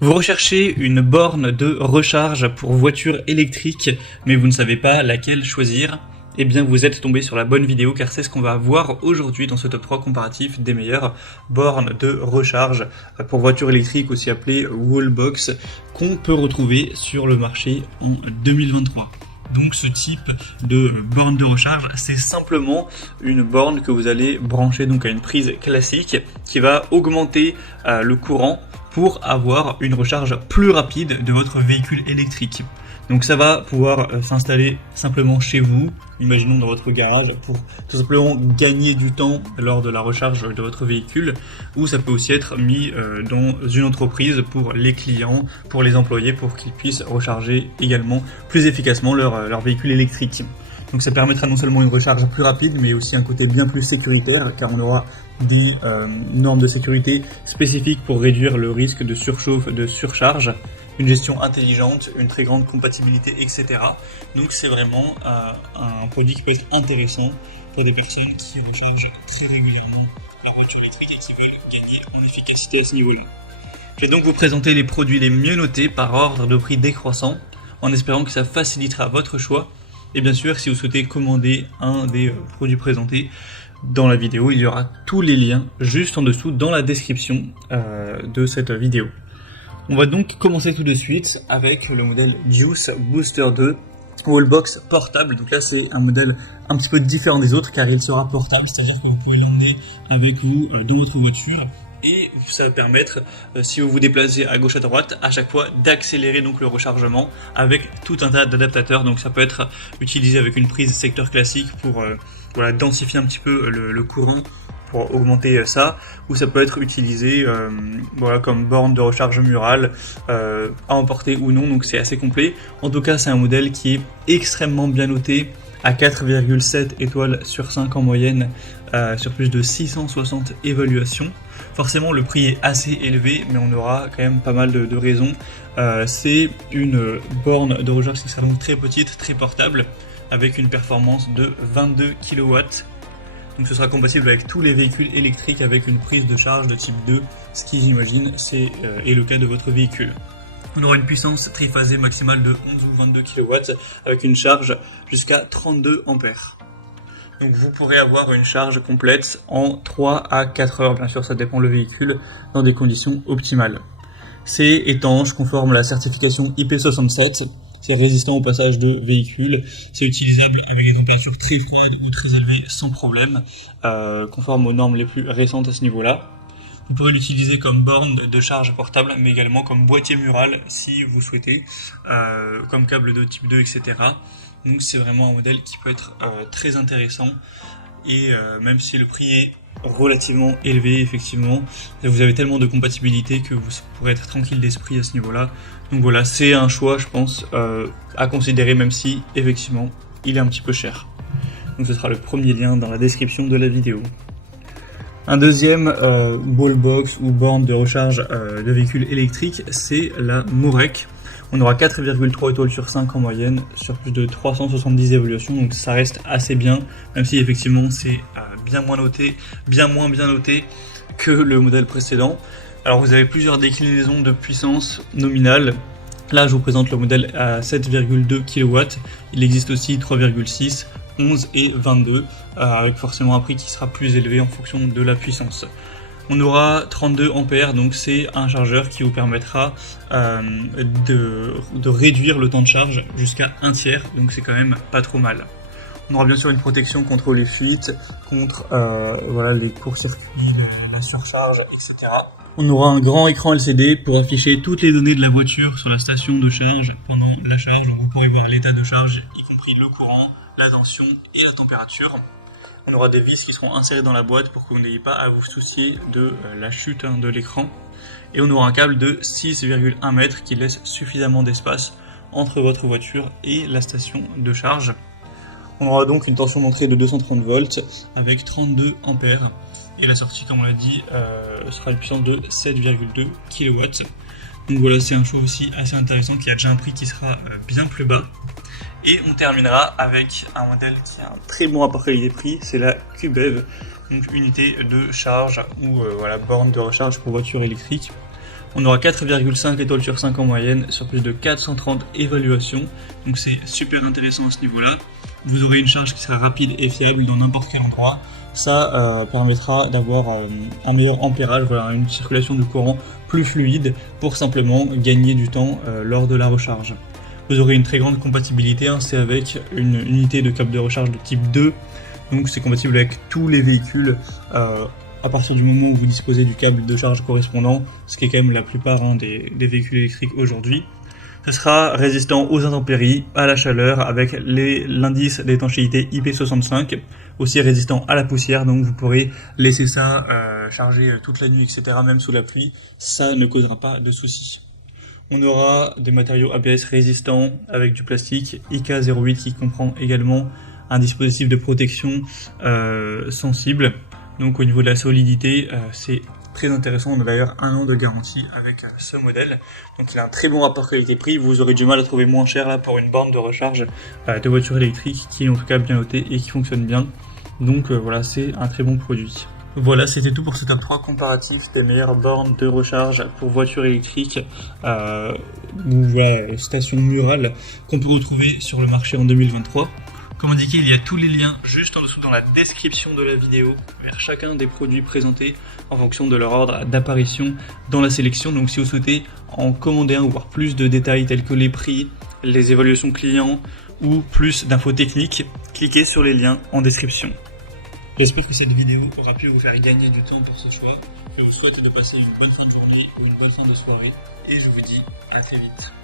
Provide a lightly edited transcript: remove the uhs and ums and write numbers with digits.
Vous recherchez une borne de recharge pour voiture électrique, mais vous ne savez pas laquelle choisir? Eh bien, vous êtes tombé sur la bonne vidéo car c'est ce qu'on va voir aujourd'hui dans ce top 3 comparatif des meilleures bornes de recharge pour voiture électrique, aussi appelée Wallbox, qu'on peut retrouver sur le marché en 2023. Donc ce type de borne de recharge, c'est simplement une borne que vous allez brancher donc à une prise classique qui va augmenter le courant pour avoir une recharge plus rapide de votre véhicule électrique. Donc ça va pouvoir s'installer simplement chez vous, imaginons dans votre garage, pour tout simplement gagner du temps lors de la recharge de votre véhicule, ou ça peut aussi être mis dans une entreprise pour les clients, pour les employés, pour qu'ils puissent recharger également plus efficacement leur véhicule électrique. Donc ça permettra non seulement une recharge plus rapide, mais aussi un côté bien plus sécuritaire, car on aura des normes de sécurité spécifiques pour réduire le risque de surchauffe, de surcharge, une gestion intelligente, une très grande compatibilité, etc. Donc c'est vraiment un produit qui peut être intéressant pour des personnes qui rechargent très régulièrement leur voiture électrique et qui veulent gagner en efficacité à ce niveau-là. Je vais donc vous présenter les produits les mieux notés par ordre de prix décroissant, en espérant que ça facilitera votre choix. Et bien sûr, si vous souhaitez commander un des produits présentés dans la vidéo, il y aura tous les liens juste en dessous dans la description de cette vidéo. On va donc commencer tout de suite avec le modèle Juice Booster 2 Wallbox portable. Donc là c'est un modèle un petit peu différent des autres car il sera portable, c'est-à-dire que vous pouvez l'emmener avec vous dans votre voiture et ça va permettre, si vous vous déplacez à gauche à droite, à chaque fois d'accélérer donc le rechargement avec tout un tas d'adaptateurs. Donc ça peut être utilisé avec une prise secteur classique pour densifier un petit peu le courant, pour augmenter ça, ou ça peut être utilisé comme borne de recharge murale à emporter ou non, donc c'est assez complet. En tout cas c'est un modèle qui est extrêmement bien noté à 4,7 étoiles sur 5 en moyenne sur plus de 660 évaluations. Forcément le prix est assez élevé, mais on aura quand même pas mal de raisons. C'est une borne de recharge qui sera donc très petite, très portable, avec une performance de 22 kW. Donc ce sera compatible avec tous les véhicules électriques avec une prise de charge de type 2, ce qui j'imagine est le cas de votre véhicule. On aura une puissance triphasée maximale de 11 ou 22 kW avec une charge jusqu'à 32 ampères. Donc vous pourrez avoir une charge complète en 3 à 4 heures, bien sûr ça dépend le véhicule, dans des conditions optimales. C'est étanche, conforme à la certification IP67. C'est résistant au passage de véhicules, c'est utilisable avec des températures très froides ou très élevées sans problème, conforme aux normes les plus récentes à ce niveau-là. Vous pourrez l'utiliser comme borne de charge portable, mais également comme boîtier mural si vous souhaitez, comme câble de type 2, etc. Donc c'est vraiment un modèle qui peut être très intéressant, et même si le prix est relativement élevé, effectivement, vous avez tellement de compatibilité que vous pourrez être tranquille d'esprit à ce niveau-là. Donc voilà, c'est un choix, je pense, à considérer, même si effectivement il est un petit peu cher. Donc ce sera le premier lien dans la description de la vidéo. Un deuxième wallbox ou borne de recharge de véhicules électriques, c'est la Morek. On aura 4,3 étoiles sur 5 en moyenne sur plus de 370 évaluations, donc ça reste assez bien, même si effectivement c'est bien moins bien noté que le modèle précédent. Alors vous avez plusieurs déclinaisons de puissance nominale. Là je vous présente le modèle à 7,2 kW, il existe aussi 3,6, 11 et 22, avec forcément un prix qui sera plus élevé en fonction de la puissance. On aura 32 ampères, donc c'est un chargeur qui vous permettra de réduire le temps de charge jusqu'à un tiers, donc c'est quand même pas trop mal. On aura bien sûr une protection contre les fuites, contre les courts-circuits, la surcharge, etc. On aura un grand écran LCD pour afficher toutes les données de la voiture sur la station de charge pendant la charge. Donc vous pourrez voir l'état de charge, y compris le courant, la tension et la température. On aura des vis qui seront insérées dans la boîte pour que vous n'ayez pas à vous soucier de la chute de l'écran. Et on aura un câble de 6,1 mètres qui laisse suffisamment d'espace entre votre voiture et la station de charge. On aura donc une tension d'entrée de 230 volts avec 32 ampères. Et la sortie, comme on l'a dit, sera une puissance de 7,2 kW. Donc voilà, c'est un choix aussi assez intéressant qui a déjà un prix qui sera bien plus bas. Et on terminera avec un modèle qui a un très bon rapport qualité-prix, c'est la QBEV, donc unité de charge ou borne de recharge pour voiture électrique. On aura 4,5 étoiles sur 5 en moyenne sur plus de 430 évaluations. Donc c'est super intéressant à ce niveau-là. Vous aurez une charge qui sera rapide et fiable dans n'importe quel endroit. Ça permettra d'avoir un meilleur ampérage, voilà, une circulation du courant plus fluide pour simplement gagner du temps lors de la recharge. Vous aurez une très grande compatibilité, hein, c'est avec une unité de câble de recharge de type 2, donc c'est compatible avec tous les véhicules à partir du moment où vous disposez du câble de charge correspondant, ce qui est quand même la plupart des véhicules électriques aujourd'hui. Ce sera résistant aux intempéries, à la chaleur, avec l'indice d'étanchéité IP65, aussi résistant à la poussière, donc vous pourrez laisser ça charger toute la nuit, etc., même sous la pluie, ça ne causera pas de soucis. On aura des matériaux ABS résistants avec du plastique IK08 qui comprend également un dispositif de protection sensible. Donc au niveau de la solidité, c'est très intéressant. On a d'ailleurs 1 an de garantie avec ce modèle. Donc il a un très bon rapport qualité-prix. Vous aurez du mal à trouver moins cher là pour une borne de recharge de voiture électrique qui est en tout cas bien notée et qui fonctionne bien. Donc voilà, c'est un très bon produit. Voilà, c'était tout pour ce top 3 comparatif des meilleures bornes de recharge pour voitures électriques ou stations murales qu'on peut retrouver sur le marché en 2023. Comme indiqué, il y a tous les liens juste en dessous dans la description de la vidéo vers chacun des produits présentés en fonction de leur ordre d'apparition dans la sélection. Donc si vous souhaitez en commander un ou voir plus de détails tels que les prix, les évaluations clients ou plus d'infos techniques, cliquez sur les liens en description. J'espère que cette vidéo aura pu vous faire gagner du temps pour ce choix. Je vous souhaite de passer une bonne fin de journée ou une bonne fin de soirée et je vous dis à très vite.